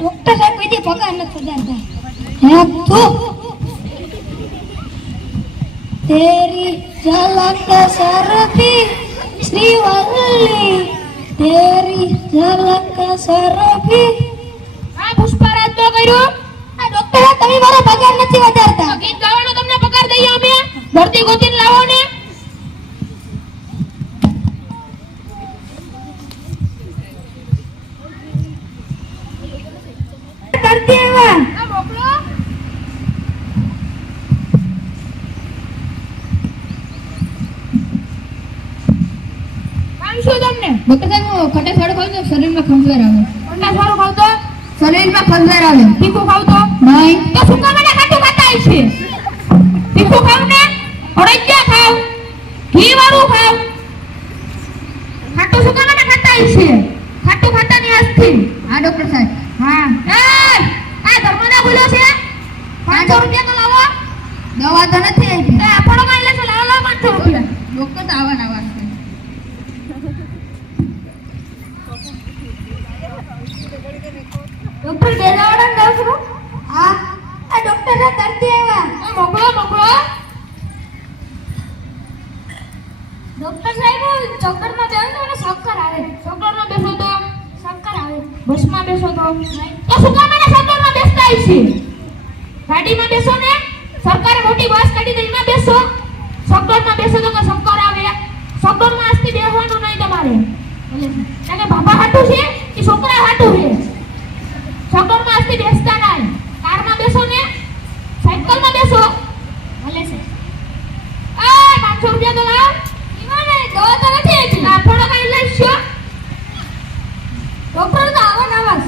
Doctor સાહેબ કોઈ દી પગાર નથી વધારતા. હે તું તેરી ઝલક સરફી શ્રીવલ્લી તેરી ઝલક સરફી. આ પુષ્પરાજ તો કર્યું. આ ડોક્ટર તમે મારો પગાર નથી વધારતા. ગીત ગાવાનો તમને પગાર દઈએ અમે. ભરતી ગોતીને લાવો ને. કરતી એવા આ મોકલો. કામ શું તમને? ડોક્ટર સાહેબ ખટે સાડો ખાવ તો શરીરમાં ખંજવાળ આવે. અંડા સારું ખાવ તો શરીરમાં ખંજવાળ આવે. તીખું ખાવ તો નહીં. તો શું કામ મને ખાટું ખાતા છે? તીખું ખાવ ને ઓળંગ્યા ખાવ ઘી વાળું ખાવ. ખાટું શું કામ મને ખાતા છે? ખાટું ખાતા ની આજથી. હા ડોક્ટર સાહેબ. હા એ આ ધર્મના બોલ્યો છે 500 રૂપિયા તો લાવો. દવા તો નથી આવી. એ આપણો કાઈ લેશો લાવો 500 રૂપિયા. ડોક્ટર તો આવવાના વાત છે. ડોક્ટર બેલાવડા દસ રો. હા આ ડોક્ટર ને કરતી આવ્યા. મોકલો મોકલો. ડોક્ટર સાહેબ ચોકરમાં બેસો તો શક્કર આવે. શંકરમાં બેસો તો શક્કર આવે. બસમાં બેસો તો તો શું કામ મને શંકરમાં બેસતા છે? ગાડીમાં બેસો ને સરકારે મોટી બસ કાઢી દે એમાં બેસો. શંકરમાં બેસો તો કે શંકર આવે. શંકરમાં આજથી બેસવાનું નહીં તમારે. એટલે બાબા હાટું છે કે છોકરા હાટું છે? શંકરમાં આજથી બેસતા નહીં. કારમાં બેસો ને સાયકલમાં બેસો. ભલે છે. એ 500 રૂપિયા તો લાવ. ઈવાને દવા તો નથી આવી. આપણો કઈ લઈશો. ડોક્ટર તો આવવાના વાત.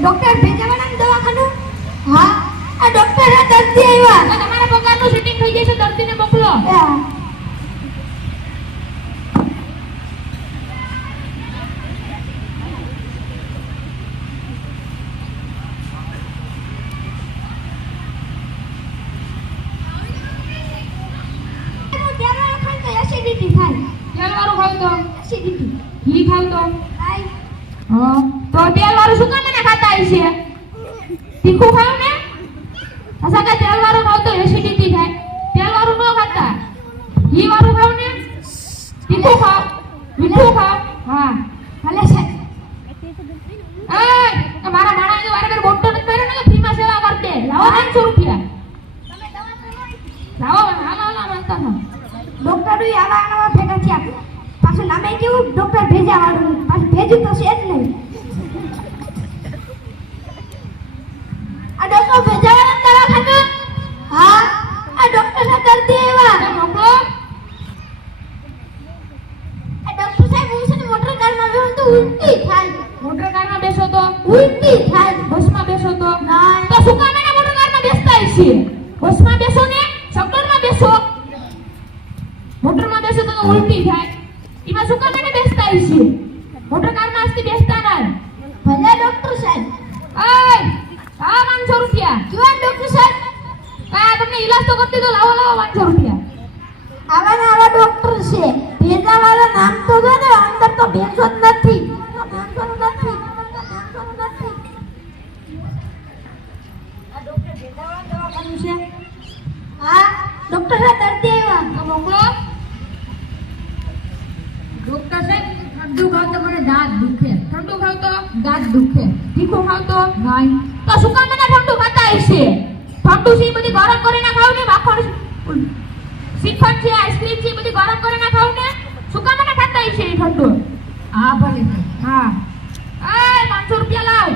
ડોક્ટર ભેજવાના દવાખાનું. હા આ ડોક્ટર આ દર્દી આવ્યા. તો તમારા પગારનું સેટિંગ થઈ જશે. દર્દીને મોકલો. એસિડિટી થાય. તેલ વાળું ખાવ તો એસિડિટી ઘી ખાવ તો થાય. હા તો તેલ વાળું શું કામ મને ખાતા હશે? તીખું ખાવ ને અસા કે તેલ વાળું ખાવ તો એસિડિટી થાય. તેલ વાળું ન ખાતા. ઘી વાળું ખાવ ને તીખું ખાવ મીઠું ખાવ. હા ભલે છે. એ મારા માણા જો વારે બોટો નથી કર્યો ને કે ફ્રીમાં સેવા કર દે. લાવો 500 રૂપિયા. તમે દવા તો લાવો હાલો હાલો માંગતા હતા. ડોક્ટર ઈ આવા ભેગા થયા. પાછું નામે કેવું ડોક્ટર ભેજા વાળું. પાછું ભેજું તો છે જ નહીં. આ ડોક્ટર ભેજા વાળા દવાખાનું. હા આ ડોક્ટર ને કરતી આવ્યા. મોકલો. આ ડોક્ટર સાહેબ હું છે ને મોટર કારમાં બેહું તો ઉલટી થાય. મોટર કારમાં બેસો તો ઉલટી થાય. બસમાં બેસો તો ના તો શું કામ એને મોટર કારમાં બેસતા હશે? બસમાં બેસો ને સકડરમાં બેસો. મોટરમાં બેસો તો ઉલટી થાય. એમાં શું કામ એને બેસતા હશે? મોટર કારમાં આજથી બેસતા ના. ભલે ડોક્ટર સાહેબ. ઓય આ 500 રૂપિયા. કેવા ડોક્ટર સાહેબ? આ તમને ઈલાજ તો કરતી તો લાવો લાવો 500 રૂપિયા. આવા ને આવા ડોક્ટર છે. ભેજા વાળા નામ તો જો ને અંદર તો ભેજો જ નથી. આ ડોક્ટર ભેજા વાળા દવાખાનું છે. હા ડોક્ટર સાહેબ દર્દી આવ્યા. તો મોકલો. ડોક્ટર સાહેબ ઠંડુ ખાવ તો મને દાંત દુખે. ઠંડુ ખાવ તો દાંત દુખે. તીખું ખાવ તો નહીં. તો શું કામ એને ઠંડુ ખાતા હશે? ઠંડુ છે એ બધી ગરમ કરીને ખાવ ને. માખણ શ્રીખંડ છે આઈસ્ક્રીમ છે એ બધી ગરમ કરીને ખાવ ને. શું કામ એને ખાતા હશે એ ઠંડુ? હા ભલે. હા એ 500 રૂપિયા લાવ.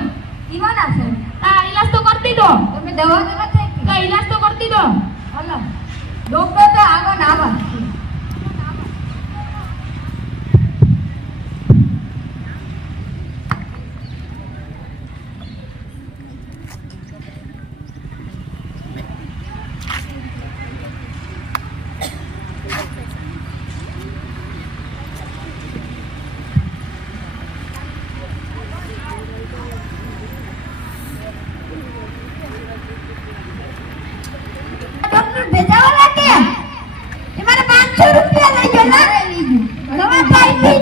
ઈવાના છે. આ ઈલાજ તો કરતી દો. તમે દવા તો નથી તો ઈલાજ તો કરતી દો. હલો ડોક્ટર તો આવા ને આવા. ડોક્ટર ભેજાવા લાગે. એ મારે 500 રૂપિયા લઈ ગયો. દવા તો આપી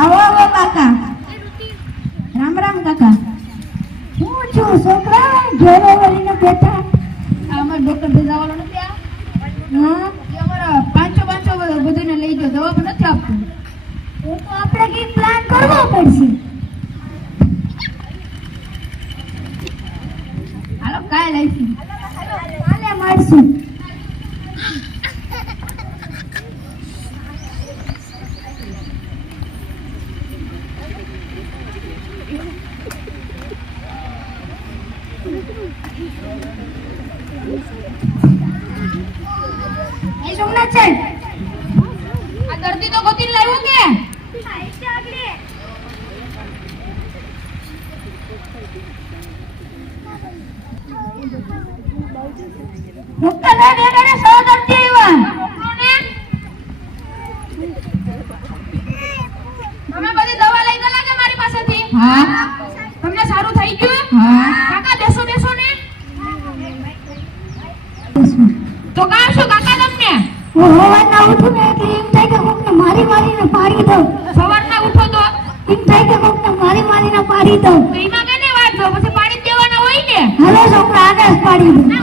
આવો આવો કાકા. રામ રામ કાકા. હું છું છોકરા ઘેરો વળીને બેઠા. અમાર ડોક્ટર ભેજાવાળો નથી આ હા એ અમારા 500 બધાને લઈ ગયો દવા પણ નથી આપતું તો આપણે કઈ પ્લાન કરવો પડશે. હાલો કાલે લઈશું કાલે મળશું. એ સોમનાથ સાહેબ આ દર્દી તો ગોતીને લાવ્યો કે ડોક્ટર સાહેબ એને સહદર્દી આવ્યા. તમે બધી દવા લઈ ગયેલા કે મારી પાસેથી હા તમને સારું થઈ ગયું હા કાકા બેસો બેસો ને તો કામ શું કાકા તમને હું સવારના ઉઠું ને એટલે એમ થાય કે કોકને મારીને પાડી દઉં. સવારના ઉઠો તો એમ થાય કે કોકને મારીને પાડી દઉં. તો એમાં કેને વાત જો પછી પાડી જ દેવાના હોય ને હાલો છોકરા આગળ જ પાડી દઉં. ના